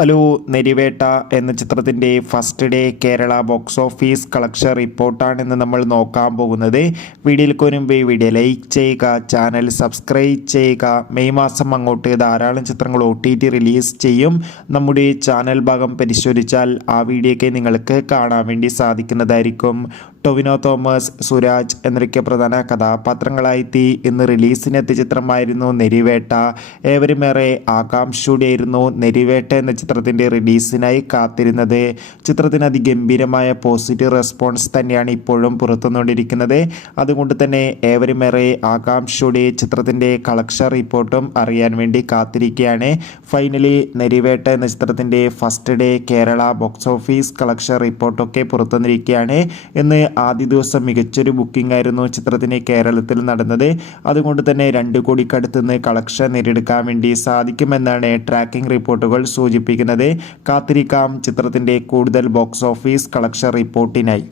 Hello, നെരിവേട്ട എന്ന ചിത്രത്തിൻ്റെ first day Kerala box office collection റിപ്പോർട്ടാണ് ഇന്ന് നമ്മൾ നോക്കാൻ പോകുന്നത്. വീഡിയോയിലേക്ക് വരുമ്പോൾ വീഡിയോ ലൈക്ക് ചെയ്യുക, ചാനൽ സബ്സ്ക്രൈബ് ചെയ്യുക. മെയ് മാസം അങ്ങോട്ട് ധാരാളം ചിത്രങ്ങൾ OTT റിലീസ് ചെയ്യും. നമ്മുടെ ചാനൽ ഭാഗം പരിശോധിച്ചാൽ ആ വീഡിയോയ്ക്ക് നിങ്ങൾക്ക് കാണാൻ വേണ്ടി സാധിക്കുന്നതായിരിക്കും. ടൊവിനോ തോമസ്, സുരാജ് എന്നൊക്കെ പ്രധാന കഥാപാത്രങ്ങളായെത്തി ഇന്ന് റിലീസിനെത്തിയ ചിത്രമായിരുന്നു നെരിവേട്ട. ഏവരുമേറെ ആകാംക്ഷയോടെയായിരുന്നു നെരിവേട്ട എന്ന ചിത്രത്തിൻ്റെ റിലീസിനായി കാത്തിരുന്നത്. ചിത്രത്തിന് അതിഗംഭീരമായ പോസിറ്റീവ് റെസ്പോൺസ് തന്നെയാണ് ഇപ്പോഴും പുറത്തുവന്നുകൊണ്ടിരിക്കുന്നത്. അതുകൊണ്ട് തന്നെ ഏവരുമേറെ ആകാംക്ഷയോടെ ചിത്രത്തിൻ്റെ കളക്ഷൻ റിപ്പോർട്ടും അറിയാൻ വേണ്ടി കാത്തിരിക്കുകയാണ്. ഫൈനലി നെരിവേട്ട എന്ന ചിത്രത്തിൻ്റെ first day Kerala box office collection റിപ്പോർട്ടൊക്കെ പുറത്തുവന്നിരിക്കുകയാണ്. ഇന്ന് ആദ്യ ദിവസം മികച്ചൊരു ബുക്കിംഗ് ആയിരുന്നു ചിത്രത്തിന് കേരളത്തിൽ നടന്നത്. അതുകൊണ്ട് തന്നെ 2 കോടിക്കടുത്തുനിന്ന് കളക്ഷൻ നേടിയെടുക്കാൻ വേണ്ടി സാധിക്കുമെന്നാണ് ട്രാക്കിംഗ് റിപ്പോർട്ടുകൾ സൂചിപ്പിക്കുന്നത്. കാത്തിരിക്കാം ചിത്രത്തിൻ്റെ കൂടുതൽ ബോക്സ് ഓഫീസ് കളക്ഷൻ റിപ്പോർട്ടിനായി.